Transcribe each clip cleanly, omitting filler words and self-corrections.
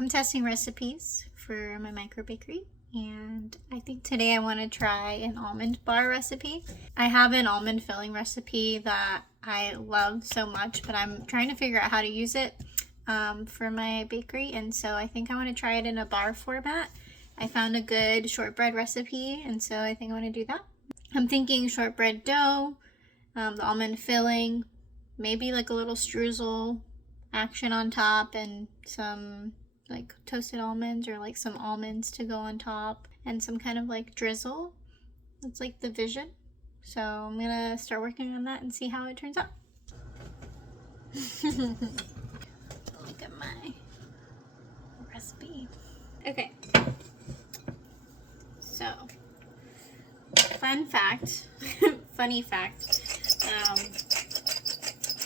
I'm testing recipes for my micro bakery, and I think today I want to try an almond bar recipe. I have an almond filling recipe that I love so much, but I'm trying to figure out how to use it for my bakery, and so I think I want to try it in a bar format. I found a good shortbread recipe, and so I think I want to do that. I'm thinking shortbread dough, the almond filling, maybe like a little streusel action on top, and some like toasted almonds or like some almonds to go on top, and some kind of like drizzle. That's like the vision. So I'm gonna start working on that and see how it turns out. Look at my recipe. Okay. So, fun fact, funny fact,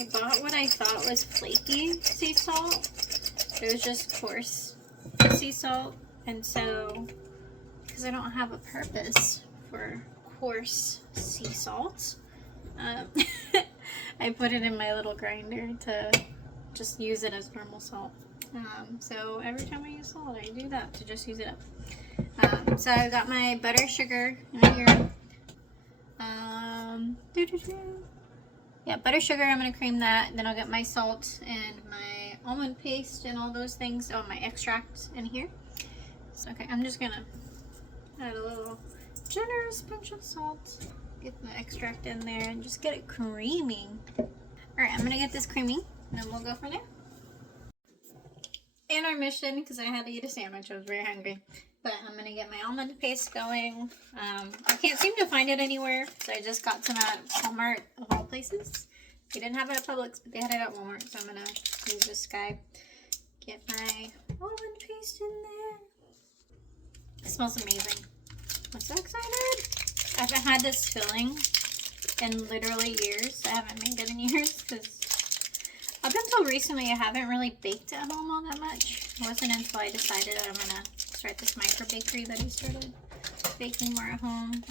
I bought what I thought was flaky sea salt. It was just coarse sea salt, and so, because I don't have a purpose for coarse sea salt, I put it in my little grinder to just use it as normal salt. So every time I use salt, I do that to just use it up. So I got my butter, sugar in here. Yeah, butter, sugar, I'm going to cream that. Then I'll get my salt and my almond paste and all those things. Oh, my extract in here. So, okay, I'm just going to add a little generous pinch of salt. Get the extract in there and just get it creaming. Alright, I'm going to get this creaming and then we'll go from there. Intermission, because I had to eat a sandwich. I was very hungry. But I'm going to get my almond paste going. I can't seem to find it anywhere, so I just got some at Walmart, of all places. They didn't have it at Publix, but they had it at Walmart, so I'm going to use this guy. Get my almond paste in there. It smells amazing. I'm so excited. I haven't had this filling in literally years. I haven't made it in years, because up until recently, I haven't really baked at home all that much. It wasn't until I decided that I'm going to start this micro bakery that I started baking more at home.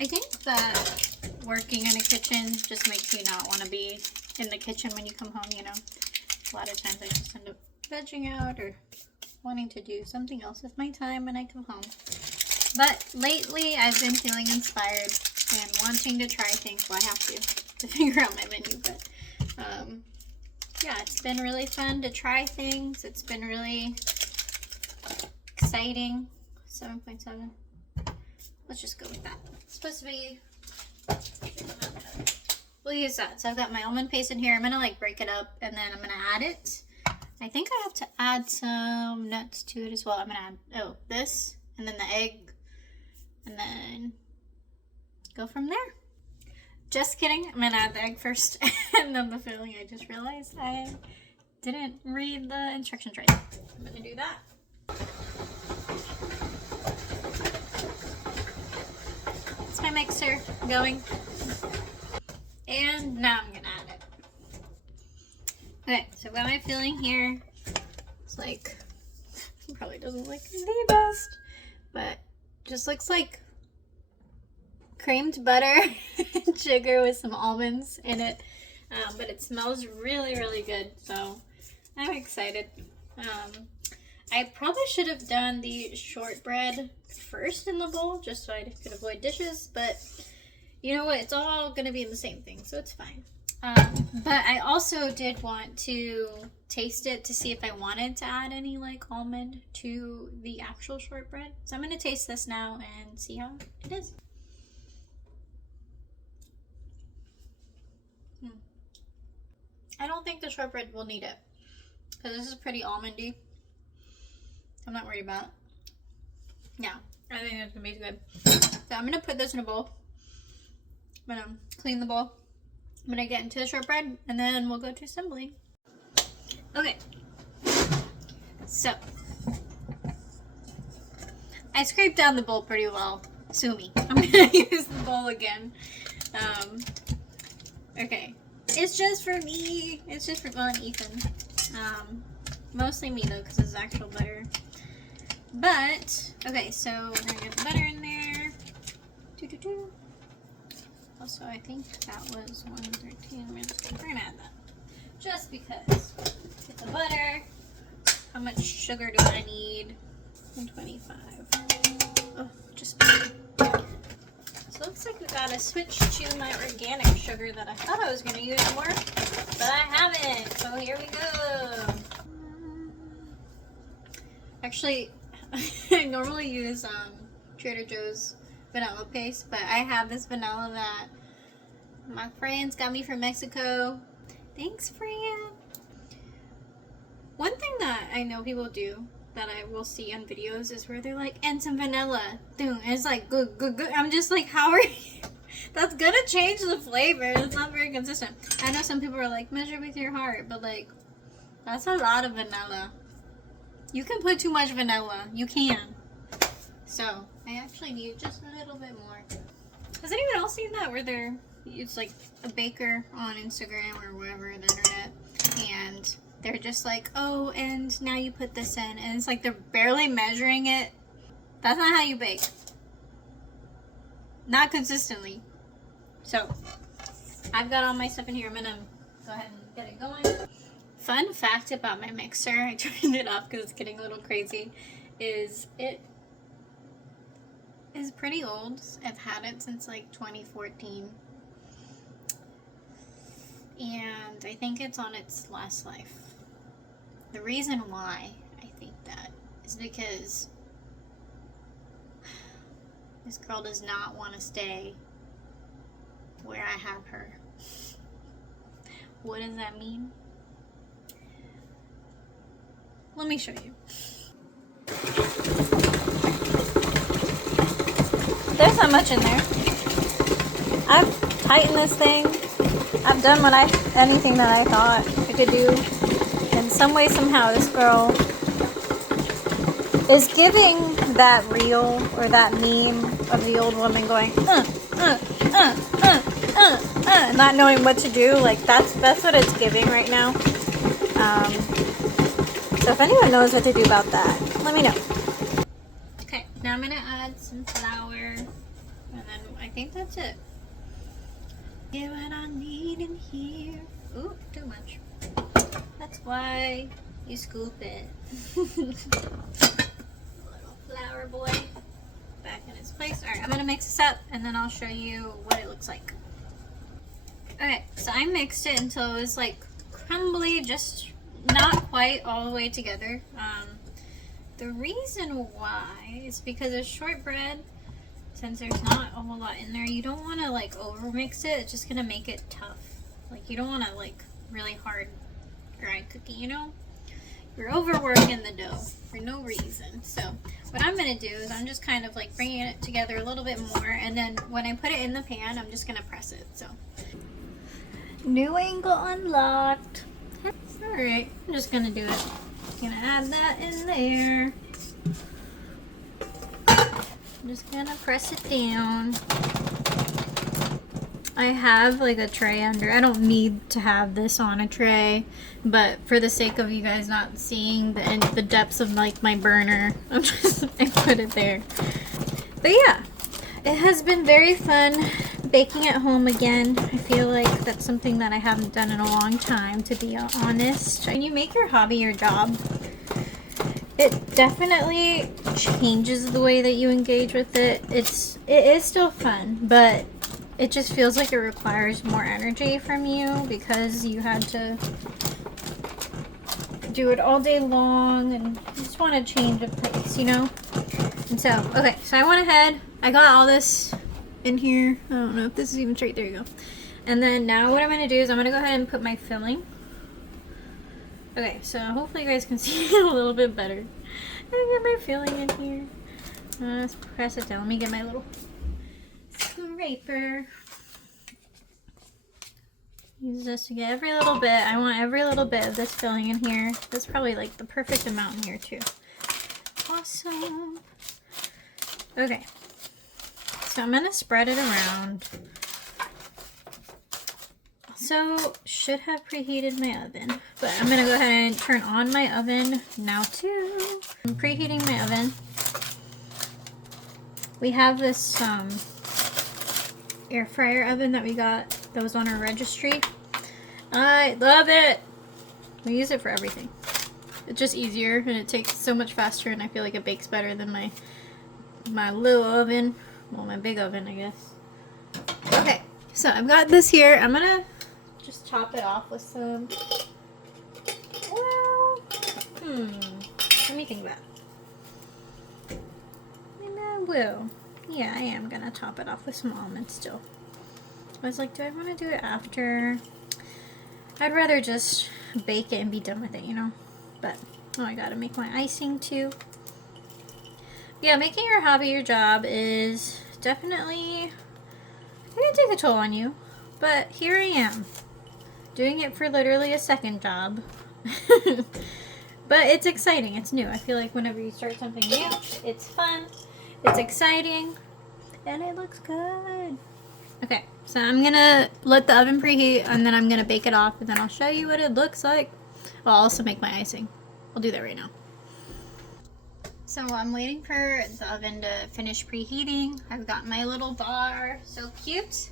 I think that working in a kitchen just makes you not want to be in the kitchen when you come home, you know. A lot of times I just end up vegging out or wanting to do something else with my time when I come home. But lately I've been feeling inspired and wanting to try things. Well, I have to figure out my menu, but yeah, it's been really fun to try things. It's been really exciting. 7.7. Let's just go with that. It's supposed to be, we'll use that. So I've got my almond paste in here. I'm gonna like break it up and then I'm gonna add it. I think I have to add some nuts to it as well. I'm gonna add, this and then the egg and then go from there. Just kidding. I'm gonna add the egg first and then the filling. I just realized I didn't read the instructions right. I'm gonna do that. It's my mixer going. And now I'm gonna add it. Okay, so I've got my filling here. It's like, it probably doesn't look the best, but just looks like creamed butter and sugar with some almonds in it. But it smells really, really good, so I'm excited. I probably should have done the shortbread first in the bowl just so I could avoid dishes, but you know what, it's all gonna be the same thing, so it's fine. But I also did want to taste it to see if I wanted to add any like almond to the actual shortbread. So I'm gonna taste this now and see how it is. I don't think the shortbread will need it because this is pretty almondy. I'm not worried about it. Yeah, I think it's gonna be good. So I'm gonna put this in a bowl. I'm gonna clean the bowl. I'm gonna get into the shortbread and then we'll go to assembly. Okay, so I scraped down the bowl pretty well. Sue me. I'm gonna use the bowl again. Okay, it's just for me. It's just for and Ethan. Mostly me though, because it's actual butter. But okay, so we're gonna get the butter in there. Also, I think that was 113. We're gonna add that just because. Get the butter. How much sugar do I need? 125. Oh, just so it looks like we gotta switch to my organic sugar that I thought I was gonna use more, but I haven't. So here we go. Actually, I normally use Trader Joe's vanilla paste, but I have this vanilla that my friends got me from Mexico. Thanks, Fran. One thing that I know people do that I will see on videos is where they're like, and some vanilla. Dude, it's like, good. I'm just like, how are you? That's gonna change the flavor. It's not very consistent. I know some people are like, measure with your heart, but like, that's a lot of vanilla. You can put too much vanilla. You can. So, I actually need just a little bit more. Has anyone else seen that where it's like a baker on Instagram or wherever, the internet, and they're just like, oh, and now you put this in, and it's like they're barely measuring it. That's not how you bake. Not consistently. So, I've got all my stuff in here. I'm gonna go ahead and get it going. Fun fact about my mixer, I turned it off because it's getting a little crazy, is it is pretty old. I've had it since like 2014. And I think it's on its last life. The reason why I think that is because this girl does not want to stay where I have her. What does that mean? Let me show you. There's not much in there. I've tightened this thing. I've done anything that I thought I could do. In some way, somehow, this girl is giving that reel or that meme of the old woman going, not knowing what to do. Like, that's what it's giving right now. So if anyone knows what to do about that, let me know. Okay, now I'm gonna add some flour, and then I think that's it. Get what I need in here. Ooh, too much. That's why you scoop it. Little flour boy back in its place. Alright, I'm gonna mix this up and then I'll show you what it looks like. Okay, so I mixed it until it was like crumbly, just not quite all the way together. The reason why is because of shortbread. Since there's not a whole lot in there, you don't want to like over mix it. It's just gonna make it tough. Like, you don't want to like really hard dry cookie, you know? You're overworking the dough for no reason. So what I'm gonna do is I'm just kind of like bringing it together a little bit more, and then when I put it in the pan, I'm just gonna press it. So new angle unlocked. All right, I'm just gonna do it. Gonna add that in there. I'm just gonna press it down. I have like a tray under. I don't need to have this on a tray, but for the sake of you guys not seeing the depths of like my burner, I put it there. But yeah, it has been very fun baking at home again. I feel like that's something that I haven't done in a long time, to be honest. When you make your hobby your job, it definitely changes the way that you engage with it. It is still fun, but it just feels like it requires more energy from you because you had to do it all day long and you just want to change of pace, you know? And so, okay, so I went ahead, I got all this in here. I don't know if this is even straight. There you go. And then now what I'm going to do is I'm going to go ahead and put my filling. Okay, so hopefully you guys can see it a little bit better. I'm going to get my filling in here. Let's press it down. Let me get my little scraper. Use this to get every little bit. I want every little bit of this filling in here. That's probably like the perfect amount in here too. Awesome. Okay. So I'm going to spread it around. Also, should have preheated my oven, but I'm going to go ahead and turn on my oven now too. I'm preheating my oven. We have this air fryer oven that we got that was on our registry. I love it. We use it for everything. It's just easier and it takes so much faster, and I feel like it bakes better than my little oven. Well, my big oven, I guess. Okay, so I've got this here. I'm gonna just top it off with some, well, let me think about it. Maybe I will. Yeah, I am gonna top it off with some almonds still. I was like, do I want to do it after? I'd rather just bake it and be done with it, you know? But, oh, I gotta make my icing too. Yeah, making your hobby your job is definitely gonna take a toll on you. But here I am, doing it for literally a second job. But it's exciting, it's new. I feel like whenever you start something new, it's fun, it's exciting, and it looks good. Okay, so I'm gonna let the oven preheat, and then I'm gonna bake it off, and then I'll show you what it looks like. I'll also make my icing. I'll do that right now. So I'm waiting for the oven to finish preheating. I've got my little bar, so cute,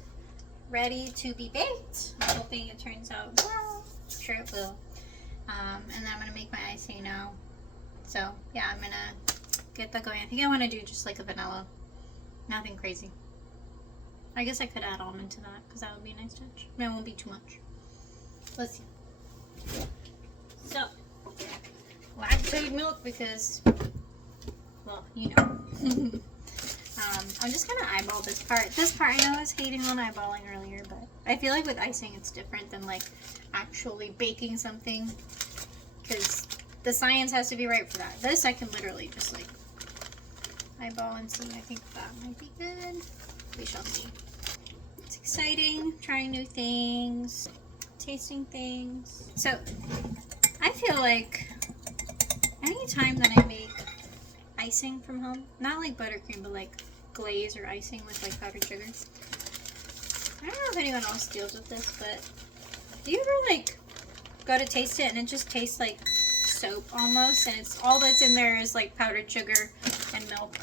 ready to be baked. I'm hoping it turns out well. I'm sure it will. And then I'm gonna make my icing now. So yeah, I'm gonna get that going. I think I want to do just like a vanilla, nothing crazy. I guess I could add almond to that because that would be a nice touch. No, it won't be too much. Let's see. So, lactate milk because, well, you know. I'm just gonna eyeball this part. This part I know I was hating on eyeballing earlier, but I feel like with icing it's different than like actually baking something because the science has to be right for that. This I can literally just like eyeball and see. I think that might be good. We shall see. It's exciting, trying new things, tasting things. So I feel like anytime that I make icing from home, not like buttercream, but like glaze or icing with like powdered sugar. I don't know if anyone else deals with this, but do you ever like go to taste it and it just tastes like soap almost, and it's all that's in there is like powdered sugar and milk.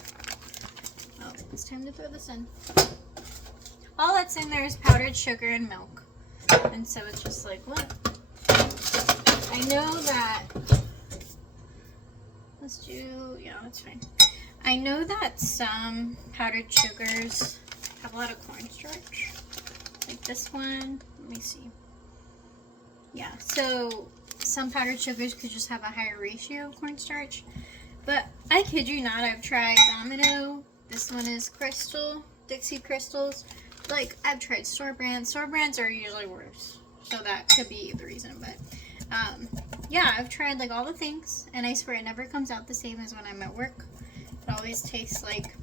Oh, it's time to throw this in. All that's in there is powdered sugar and milk, and so it's just like, what? I know that. Let's do, yeah, that's fine. I know that some powdered sugars have a lot of cornstarch, like this one. Let me see. Yeah, so some powdered sugars could just have a higher ratio of cornstarch, but I kid you not, I've tried Domino. This one is Crystal, Dixie Crystals. Like, I've tried store brands. Store brands are usually worse, so that could be the reason, but yeah, I've tried like all the things, and I swear it never comes out the same as when I'm at work. It always tastes like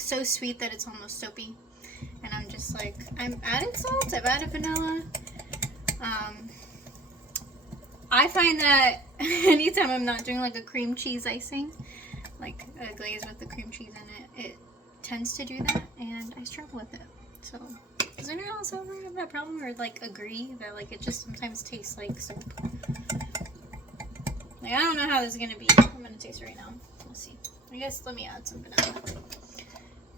so sweet that it's almost soapy, and I'm just like, I've added salt, I've added vanilla. I find that anytime I'm not doing like a cream cheese icing, like a glaze with the cream cheese in it, it tends to do that, and I struggle with it. So does anyone else ever have that problem or like agree that like it just sometimes tastes like soap? Like, I don't know how this is gonna be. I'm gonna taste it right now. We'll see. I guess let me add some vanilla.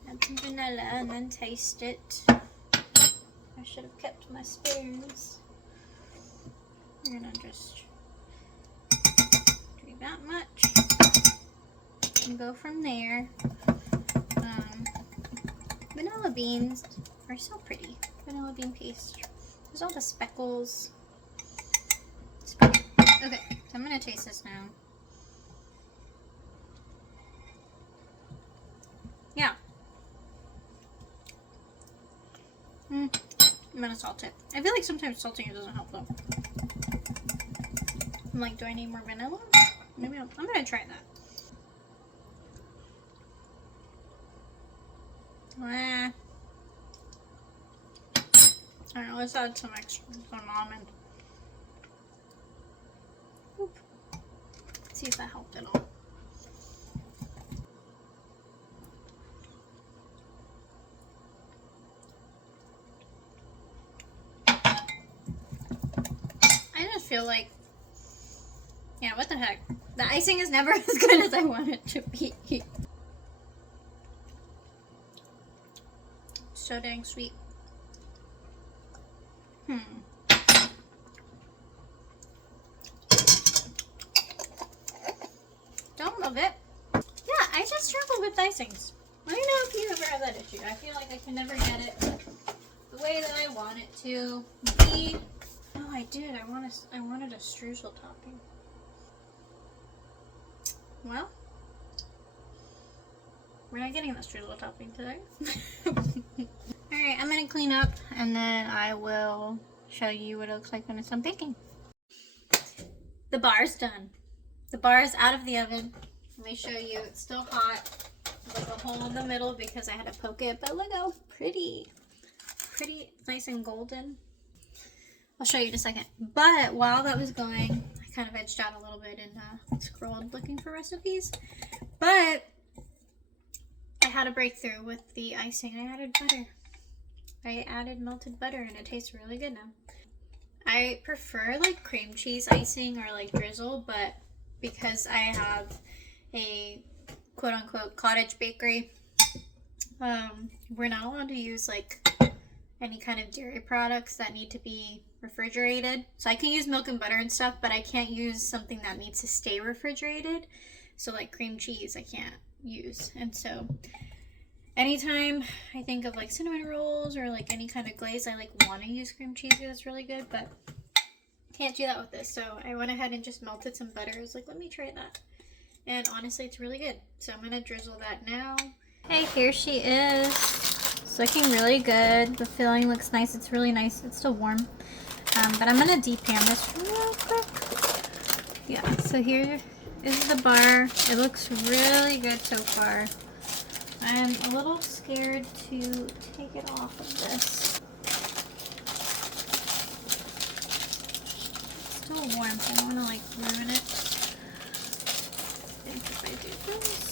Add some vanilla and then taste it. I should have kept my spoons. We're gonna just do that much and go from there. Vanilla beans are so pretty. Vanilla bean paste. There's all the speckles. It's pretty. Okay, so I'm gonna taste this now. Yeah. I'm gonna salt it. I feel like sometimes salting it doesn't help though. I'm like, do I need more vanilla? Maybe I'm gonna try that. I don't know, let's add some almond. Oop. Let's see if that helped at all. I just feel like, yeah, what the heck? The icing is never as good as I want it to be. So dang sweet. little bit. Yeah, I just struggle with icings. Let me know if you ever have that issue. I feel like I can never get it the way that I want it to be. Oh, I did. I wanted a streusel topping. Well, we're not getting the streusel topping today. Alright, I'm going to clean up and then I will show you what it looks like when it's done baking. The bar's done. The bar is out of the oven. Let me show you. It's still hot. There's a hole in the middle because I had to poke it, but look how pretty. Pretty, nice and golden. I'll show you in a second. But while that was going, I kind of edged out a little bit and scrolled looking for recipes. But I had a breakthrough with the icing. I added butter. I added melted butter and it tastes really good now. I prefer like cream cheese icing or like drizzle, but because I have a quote-unquote cottage bakery, we're not allowed to use like any kind of dairy products that need to be refrigerated. So I can use milk and butter and stuff, but I can't use something that needs to stay refrigerated. So like cream cheese I can't use. And so anytime I think of like cinnamon rolls or like any kind of glaze, I like want to use cream cheese because it's really good, but can't do that with this. So I went ahead and just melted some butter. I was like, let me try that. And honestly, it's really good. So I'm gonna drizzle that now. Hey, here she is. It's looking really good. The filling looks nice. It's really nice. It's still warm. But I'm gonna depan this real quick. Yeah, so here is the bar. It looks really good so far. I'm a little scared to take it off of this. It's still warm, so I don't want to like ruin it. I think if I do this,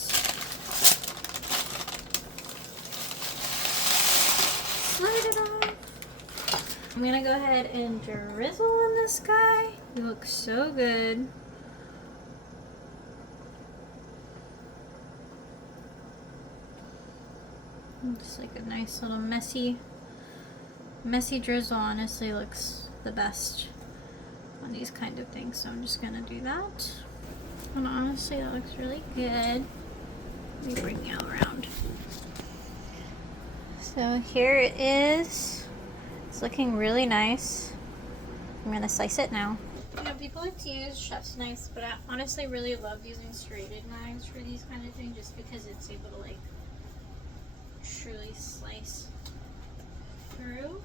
slide it off. I'm gonna go ahead and drizzle on this guy. He looks so good. Just like a nice little messy drizzle honestly looks the best on these kind of things. So I'm just gonna do that. And honestly, that looks really good. Let me bring you around. So here it is. It's looking really nice. I'm gonna slice it now. You know, people like to use chef's knives, but I honestly really love using serrated knives for these kind of things just because it's able to like truly slice through.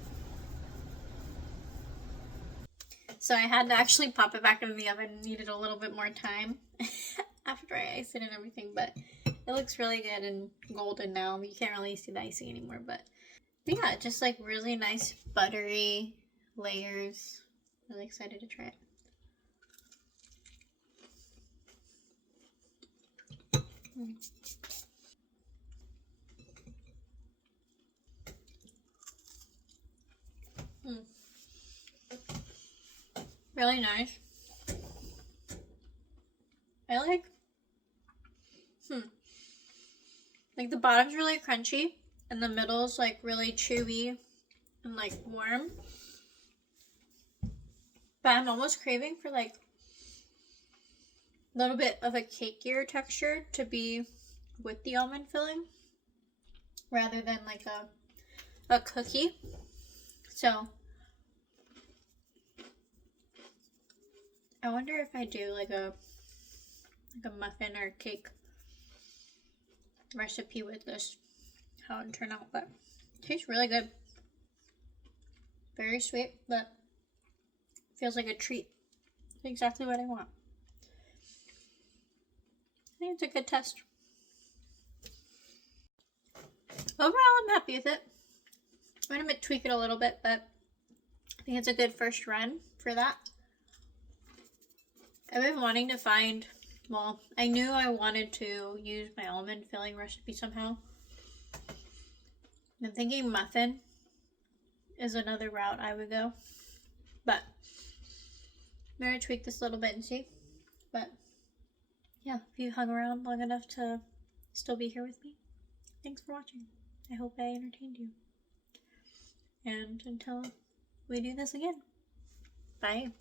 So I had to actually pop it back into the oven. Needed a little bit more time after I iced it and everything, but it looks really good and golden now. You can't really see the icing anymore, but yeah, just like really nice buttery layers. Really excited to try it. Really nice. I like the bottom's really crunchy and the middle's like really chewy and like warm. But I'm almost craving for like a little bit of a cakier texture to be with the almond filling rather than like a cookie. So I wonder if I do like a muffin or cake recipe with this, how it would turn out. But it tastes really good. Very sweet, but feels like a treat. It's exactly what I want. I think it's a good test. Overall, I'm happy with it. I'm gonna tweak it a little bit, but I think it's a good first run for that. I've been wanting to find, well, I knew I wanted to use my almond filling recipe somehow. I'm thinking muffin is another route I would go, but I'm gonna tweak this a little bit and see. But yeah, if you hung around long enough to still be here with me, thanks for watching. I hope I entertained you. And until we do this again, bye.